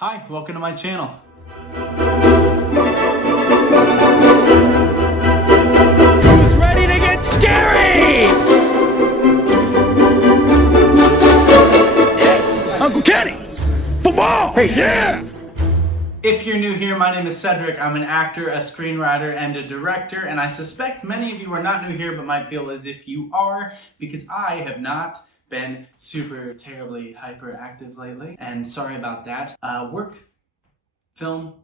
Hi, welcome to my channel. Who's ready to get scary? Uncle Kenny! Football! Hey, yeah! If you're new here, my name is Cedric. I'm an actor, a screenwriter, and a director, and I suspect many of you are not new here but might feel as if you are, because I have not been super terribly hyperactive lately, and sorry about that. Work, film,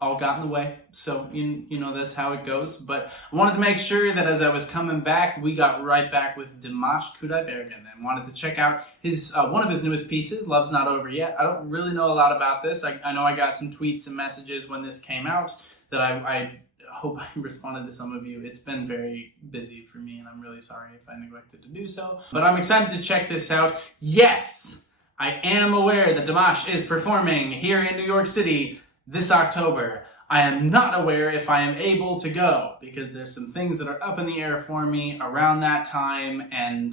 all got in the way, so you know that's how it goes. But I wanted to make sure that as I was coming back, we got right back with Dimash Kudaibergen, and wanted to check out his one of his newest pieces, Love's Not Over Yet. I don't really know a lot about this. I know I got some tweets and messages when this came out that I hope I responded to some of you. It's been very busy for me, and I'm really sorry if I neglected to do so. But I'm excited to check this out. Yes, I am aware that Dimash is performing here in New York City this October. I am not aware if I am able to go because there's some things that are up in the air for me around that time, and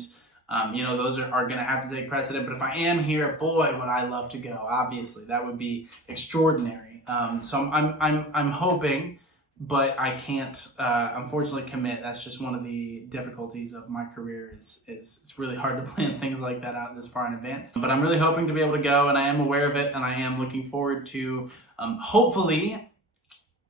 you know, those are going to have to take precedent. But if I am here, boy, would I love to go. Obviously, that would be extraordinary. So I'm hoping, but I can't unfortunately commit. That's just one of the difficulties of my career. Is it's really hard to plan things like that out this far in advance. But I'm really hoping to be able to go, and I am aware of it, and I am looking forward to hopefully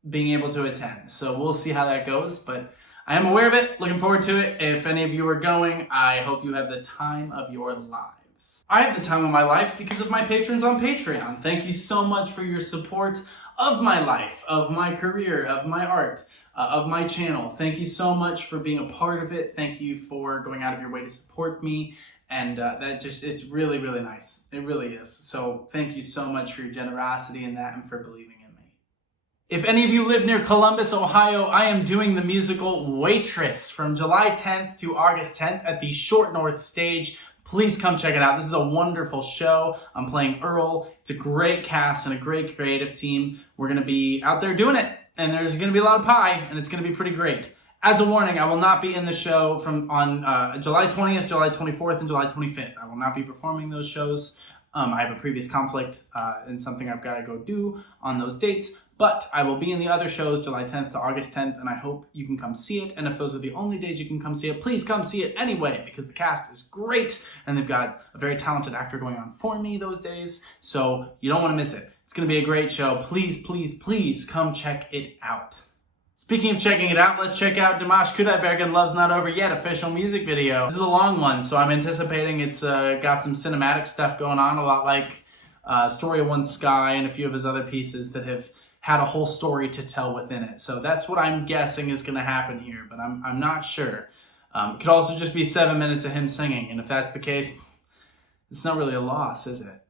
being able to attend. So we'll see how that goes, but I am aware of it, looking forward to it. If any of you are going, I hope you have the time of your lives. I have the time of my life because of my patrons on Patreon. Thank you so much for your support of my life, of my career, of my art, of my channel. Thank you so much for being a part of it. Thank you for going out of your way to support me. And it's really, really nice. It really is. So thank you so much for your generosity in that and for believing in me. If any of you live near Columbus, Ohio, I am doing the musical Waitress from July 10th to August 10th at the Short North Stage. Please come check it out. This is a wonderful show. I'm playing Earl. It's a great cast and a great creative team. We're going to be out there doing it, and there's going to be a lot of pie, and it's going to be pretty great. As a warning, I will not be in the show on July 20th, July 24th, and July 25th. I will not be performing those shows. I have a previous conflict and something I've got to go do on those dates, but I will be in the other shows July 10th to August 10th, and I hope you can come see it. And if those are the only days you can come see it, please come see it anyway, because the cast is great, and they've got a very talented actor going on for me those days, so you don't want to miss it. It's going to be a great show. Please, please, please come check it out. Speaking of checking it out, let's check out Dimash Kudaibergen Love's Not Over Yet official music video. This is a long one, so I'm anticipating it's got some cinematic stuff going on, a lot like Story of One Sky and a few of his other pieces that have had a whole story to tell within it. So that's what I'm guessing is going to happen here, but I'm not sure. It could also just be 7 minutes of him singing, and if that's the case, it's not really a loss, is it?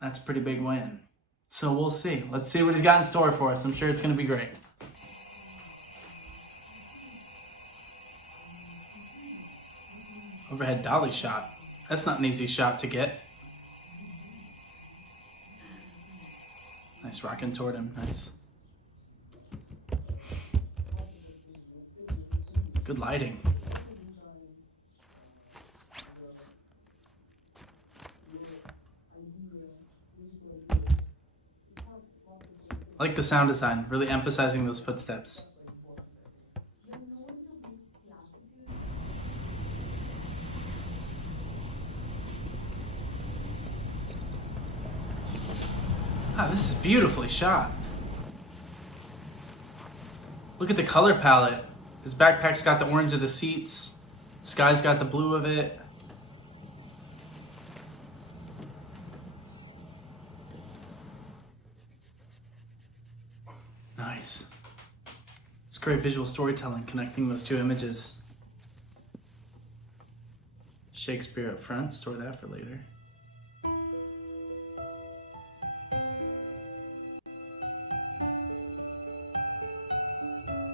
That's a pretty big win. So we'll see. Let's see what he's got in store for us. I'm sure it's going to be great. Overhead dolly shot. That's not an easy shot to get. Nice, rocking toward him. Nice. Good lighting. I like the sound design, really emphasizing those footsteps. Wow, this is beautifully shot. Look at the color palette. His backpack's got the orange of the seats. Sky's got the blue of it. Nice. It's great visual storytelling, connecting those two images. Shakespeare up front, store that for later.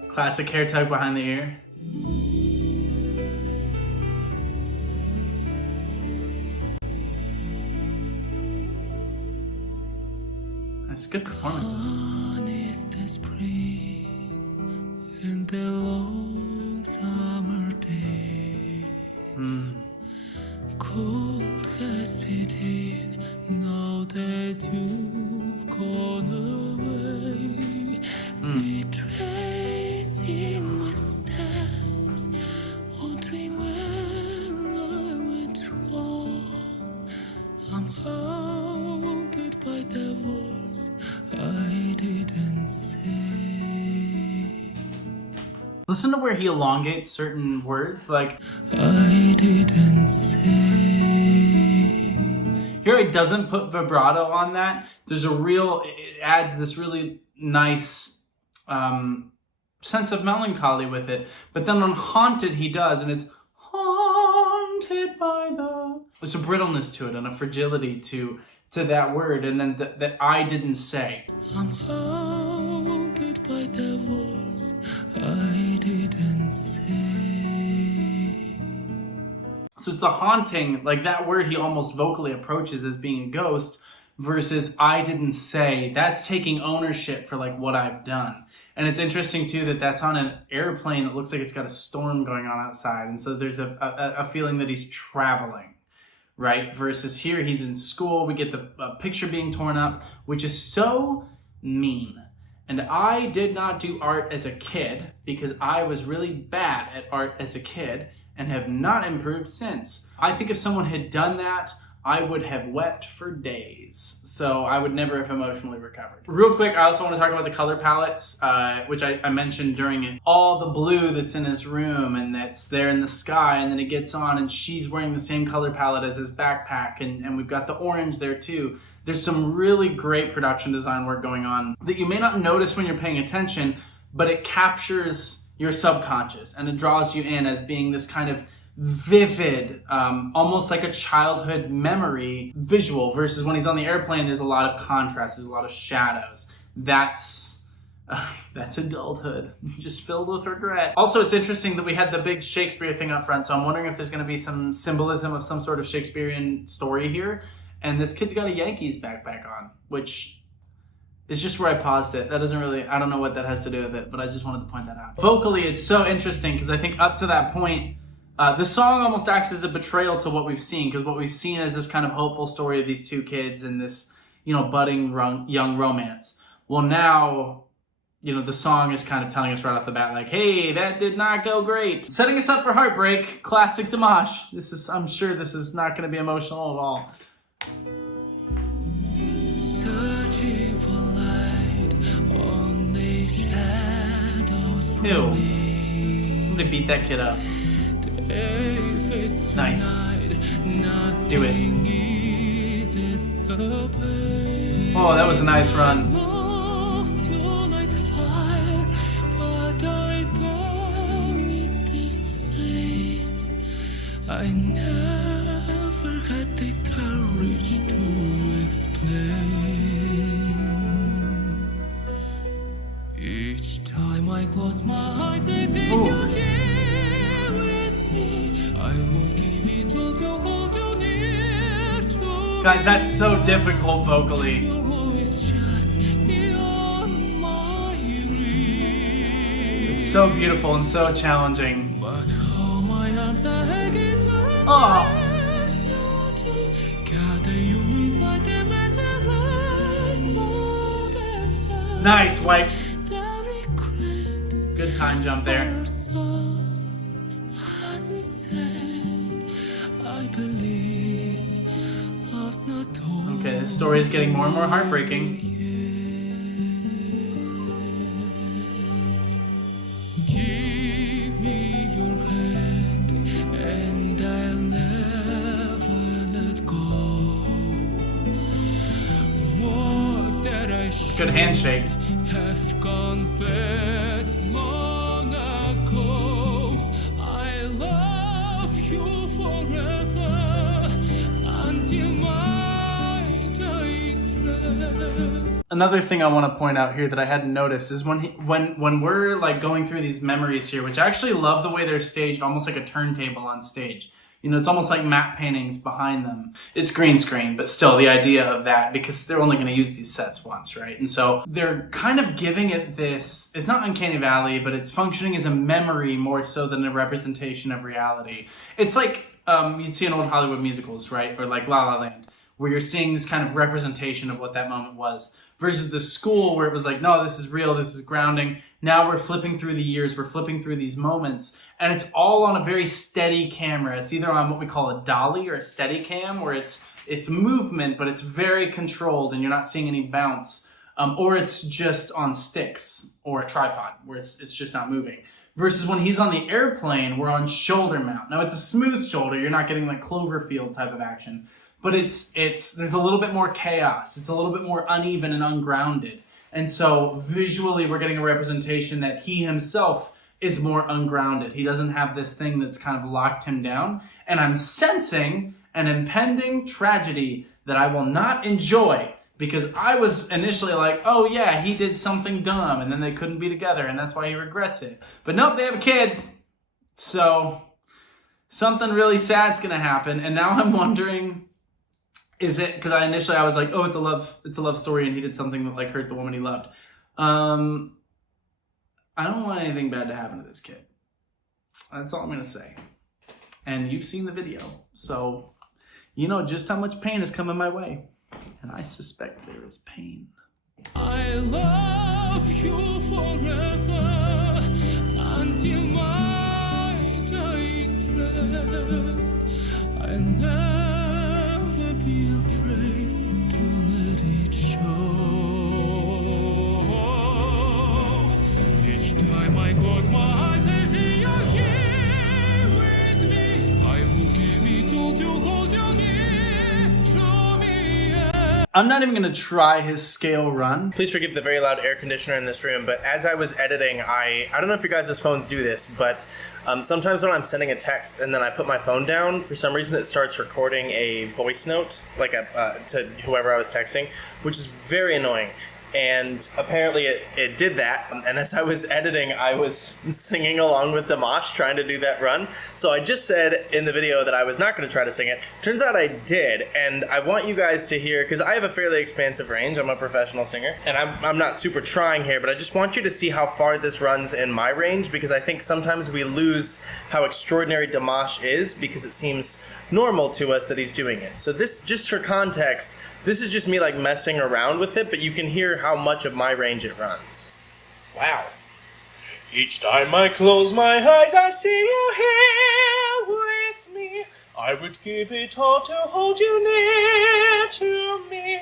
Classic hair tug behind the ear. That's good performances. And the long summer day. Cold has set in now that you've gone away. Retracing my steps, wondering where I went wrong. I'm haunted by the words I didn't say. Listen to where he elongates certain words, like I didn't say. Here it doesn't put vibrato on that. There's it adds this really nice sense of melancholy with it. But then on Haunted he does, and it's haunted by the... There's a brittleness to it and a fragility to that word, and then that I didn't say. I'm haunted by the words I didn't say. So it's the haunting, like that word he almost vocally approaches as being a ghost, versus I didn't say. That's taking ownership for like what I've done. And it's interesting too that that's on an airplane that looks like it's got a storm going on outside. And so there's a feeling that he's traveling, right? Versus here he's in school. We get the picture being torn up, which is so mean. And I did not do art as a kid because I was really bad at art as a kid and have not improved since. I think if someone had done that, I would have wept for days. So I would never have emotionally recovered. Real quick, I also want to talk about the color palettes, which I mentioned during it. All the blue that's in his room and that's there in the sky, and then it gets on and she's wearing the same color palette as his backpack, and we've got the orange there too. There's some really great production design work going on that you may not notice when you're paying attention, but it captures your subconscious and it draws you in as being this kind of vivid, almost like a childhood memory visual, versus when he's on the airplane, there's a lot of contrast, there's a lot of shadows. That's adulthood, just filled with regret. Also, it's interesting that we had the big Shakespeare thing up front, so I'm wondering if there's gonna be some symbolism of some sort of Shakespearean story here. And this kid's got a Yankees backpack on, which is just where I paused it. That doesn't really, I don't know what that has to do with it, but I just wanted to point that out. Vocally, it's so interesting because I think up to that point, the song almost acts as a betrayal to what we've seen, because what we've seen is this kind of hopeful story of these two kids and this, budding young romance. Well, now, the song is kind of telling us right off the bat, like, hey, that did not go great. Setting us up for heartbreak, classic Dimash. I'm sure this is not going to be emotional at all. Searching for light, only shadows. Ew. Somebody beat that kid up. Nice. Do it. Oh, that was a nice run. I never had the courage to explain. Each time I close my eyes, I think you're here with me. I would give it all to hold you near to. Guys, that's so difficult vocally. You're always just beyond my reach. It's so beautiful and so challenging. But how my arms are aching to Oh. embrace you to gather you inside them and erase all the Nice, White. regret. Good time jump there. Our song hasn't said, I believe love's not told. Okay, this story is getting more and more heartbreaking. Give me your hand and I'll never let go. Words that I Good handshake. have confessed long ago. I love you forever until my dying breath. Another thing I want to point out here that I hadn't noticed is when we're like going through these memories here, which I actually love the way they're staged, almost like a turntable on stage. It's almost like matte paintings behind them. It's green screen, but still the idea of that, because they're only going to use these sets once, right? And so they're kind of giving it this, it's not Uncanny Valley, but it's functioning as a memory more so than a representation of reality. It's like you'd see in old Hollywood musicals, right? Or like La La Land, where you're seeing this kind of representation of what that moment was, versus the school where it was like, no, this is real, this is grounding. Now we're flipping through the years, we're flipping through these moments, and it's all on a very steady camera. It's either on what we call a dolly or a steady cam, where it's movement, but it's very controlled and you're not seeing any bounce, or it's just on sticks or a tripod where it's just not moving. Versus when he's on the airplane, we're on shoulder mount. Now it's a smooth shoulder, you're not getting like Cloverfield type of action, but there's a little bit more chaos. It's a little bit more uneven and ungrounded. And so visually we're getting a representation that he himself is more ungrounded. He doesn't have this thing that's kind of locked him down. And I'm sensing an impending tragedy that I will not enjoy, because I was initially like, oh yeah, he did something dumb and then they couldn't be together and that's why he regrets it. But nope, they have a kid. So something really sad's gonna happen. And now I'm wondering, is it, because I was like, oh, it's a love story and he did something that like hurt the woman he loved. I don't want anything bad to happen to this kid. That's all I'm gonna say. And you've seen the video, so you know just how much pain is coming my way. And I suspect there is pain. I love you forever until my dying breath. I'll never be afraid to let it show. Each time I close my eyes, I see you're here with me. I will give it all to hold you near to me. I'm not even gonna try his scale run. Please forgive the very loud air conditioner in this room, but as I was editing, I don't know if you guys' phones do this, but sometimes when I'm sending a text and then I put my phone down, for some reason it starts recording a voice note, like to whoever I was texting, which is very annoying. And apparently it did that, and as I was editing, I was singing along with Dimash, trying to do that run. So I just said in the video that I was not going to try to sing it. Turns out I did, and I want you guys to hear, because I have a fairly expansive range, I'm a professional singer, and I'm not super trying here, but I just want you to see how far this runs in my range, because I think sometimes we lose how extraordinary Dimash is, because it seems normal to us that he's doing it. So this, just for context, this is just me like messing around with it, but you can hear how much of my range it runs. Wow. Each time I close my eyes, I see you here with me. I would give it all to hold you near to me.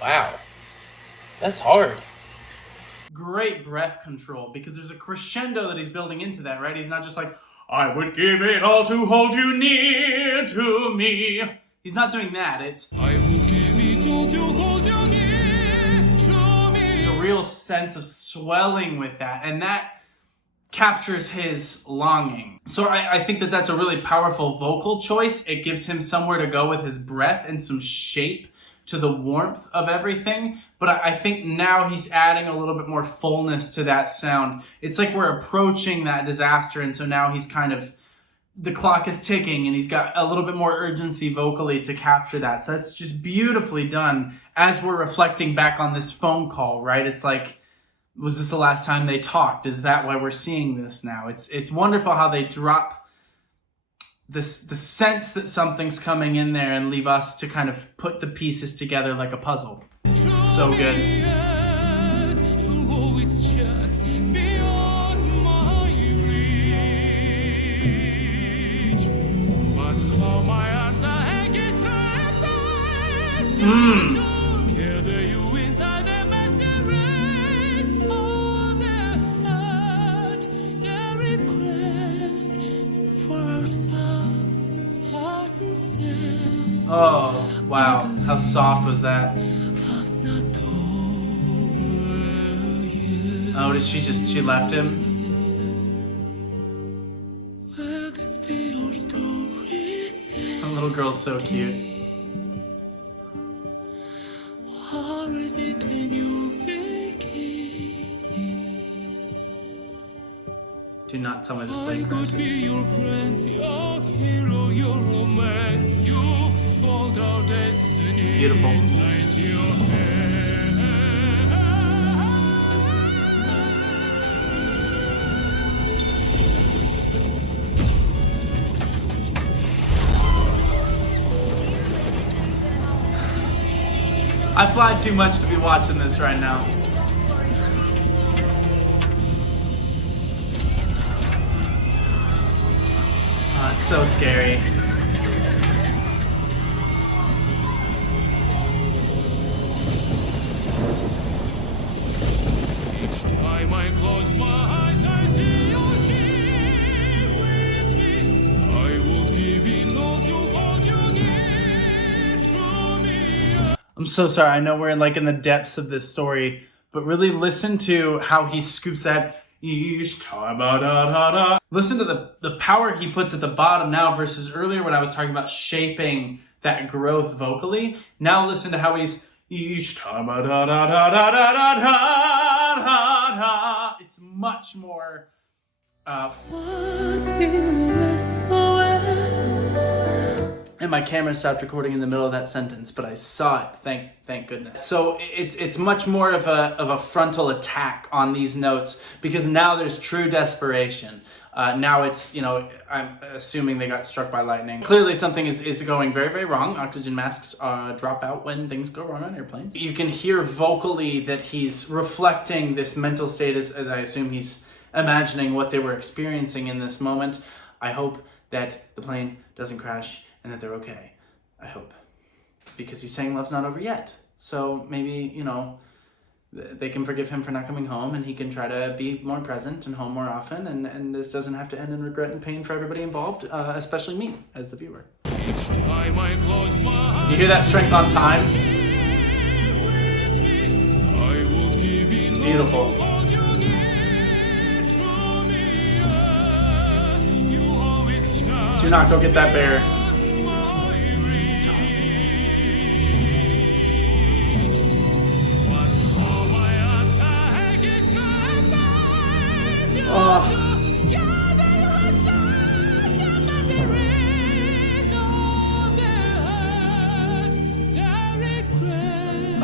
Wow. That's hard. Great breath control, because there's a crescendo that he's building into that, right? He's not just like, I would give it all to hold you near to me. He's not doing that. It's, I will give it all to hold you near to me. there's a real sense of swelling with that, and that captures his longing. So I think that that's a really powerful vocal choice. It gives him somewhere to go with his breath and some shape to the warmth of everything. But I think now he's adding a little bit more fullness to that sound. It's like we're approaching that disaster, and so now he's kind of, the clock is ticking and he's got a little bit more urgency vocally to capture that. So that's just beautifully done as we're reflecting back on this phone call, right? It's like, was this the last time they talked? Is that why we're seeing this now? It's wonderful how they drop the sense that something's coming in there and leave us to kind of put the pieces together like a puzzle. So good. You'll always just beyond my reach. But how my arms are hanging tight, gather you inside them, and there is all the hurt, the regret for our son, our sincere. Oh, wow. How soft was that? Love's not over yet. Oh, she left him? Will this be your story? The little girl's so cute. Or is it a new beginning? Do not tell me this I plane could be crashes. your prince, your hero, your romance. You hold our destiny Beautiful. inside your head. I fly too much to be watching this right now. Oh, it's so scary. Each time I close my eyes, I see you here with me. I will give it all to hold you near to me. I'm so sorry. I know we're in the depths of this story, but really listen to how he scoops that each time. Listen to the power he puts at the bottom now versus earlier when I was talking about shaping that growth vocally. Now listen to how he's each time. It's much more. And my camera stopped recording in the middle of that sentence, but I saw it. Thank goodness. So it's much more of a frontal attack on these notes because now there's true desperation. Now it's, I'm assuming they got struck by lightning. Clearly something is going very, very wrong. Oxygen masks drop out when things go wrong on airplanes. You can hear vocally that he's reflecting this mental state as I assume he's imagining what they were experiencing in this moment. I hope that the plane doesn't crash and that they're okay. I hope. Because he's saying love's not over yet. So maybe, they can forgive him for not coming home and he can try to be more present and home more often and this doesn't have to end in regret and pain for everybody involved, especially me as the viewer. Each time I close my eyes, You hear that strength on time? I will give it all Beautiful. to hold you near to me. You always shine. Do not go get that bear.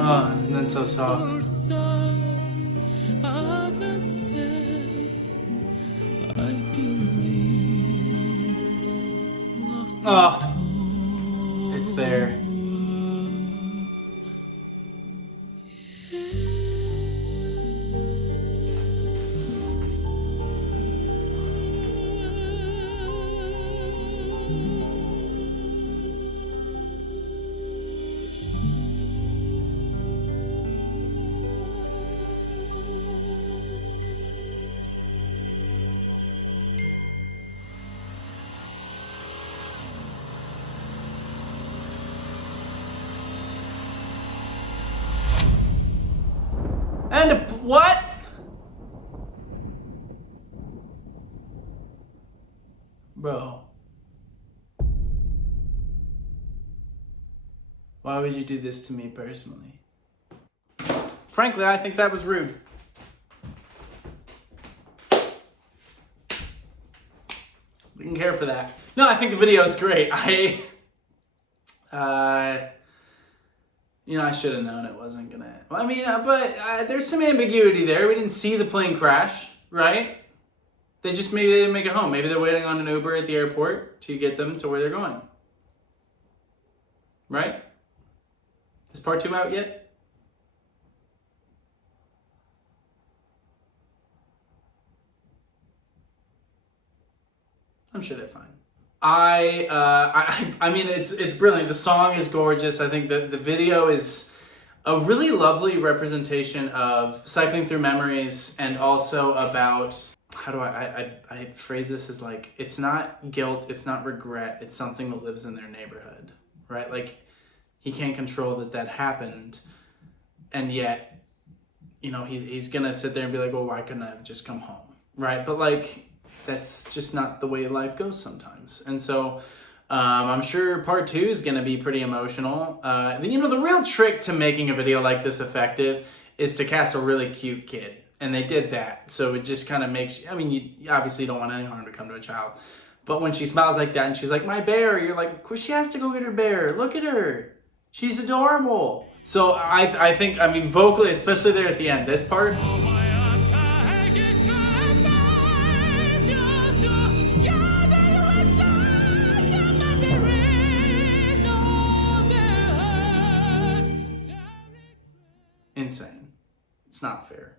Oh, and then so soft. Oh, it's there. And what? Bro. Why would you do this to me personally? Frankly, I think that was rude. Didn't care for that. No, I think the video is great. I should have known it wasn't gonna. Well, but there's some ambiguity there. We didn't see the plane crash, right? Maybe they didn't make it home. Maybe they're waiting on an Uber at the airport to get them to where they're going. Right? Is part 2 out yet? I'm sure they're fine. It's brilliant. The song is gorgeous. I think that the video is a really lovely representation of cycling through memories and also about, how do I phrase this as it's not guilt, it's not regret, it's something that lives in their neighborhood, right? He can't control that happened, and yet, he's gonna sit there and be like, well, why couldn't I have just come home, right? But that's just not the way life goes sometimes. And so I'm sure part 2 is going to be pretty emotional. The real trick to making a video like this effective is to cast a really cute kid. And they did that. So it just kind of makes, you obviously don't want any harm to come to a child. But when she smiles like that and she's like, my bear, you're like, of course she has to go get her bear. Look at her. She's adorable. So I think, vocally, especially there at the end, this part, insane. It's not fair.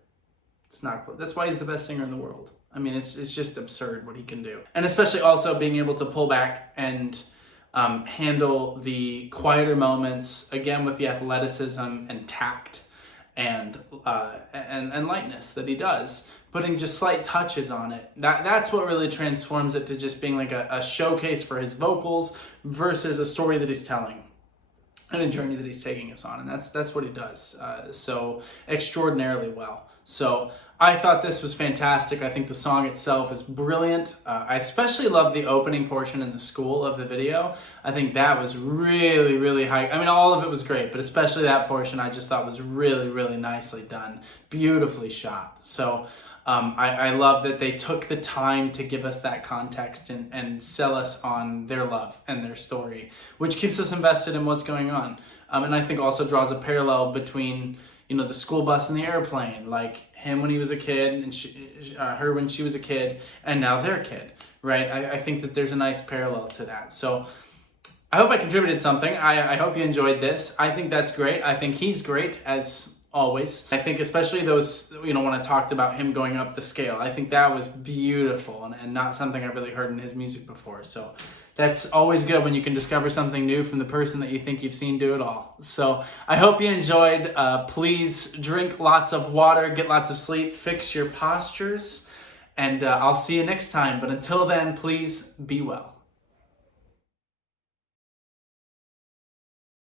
It's not close. That's why he's the best singer in the world. I mean, it's just absurd what he can do. And especially also being able to pull back and handle the quieter moments, again, with the athleticism and tact and lightness that he does, putting just slight touches on it. That's what really transforms it to just being like a showcase for his vocals versus a story that he's telling and a journey that he's taking us on. And that's what he does so extraordinarily well. So I thought this was fantastic. I think the song itself is brilliant. I especially love the opening portion in the school of the video. I think that was really, really high. I mean, all of it was great, but especially that portion I just thought was really, really nicely done. Beautifully shot. So I love that they took the time to give us that context and sell us on their love and their story, which keeps us invested in what's going on. And I think also draws a parallel between, you know, the school bus and the airplane, like him when he was a kid and her when she was a kid and now their kid, right? I think that there's a nice parallel to that. So I hope I contributed something. I hope you enjoyed this. I think that's great. I think he's great as always. I think especially those, you know, when I talked about him going up the scale, I think that was beautiful and not something I've really heard in his music before. So that's always good when you can discover something new from the person that you think you've seen do it all. So I hope you enjoyed. Please drink lots of water, get lots of sleep, fix your postures, and I'll see you next time. But until then, please be well.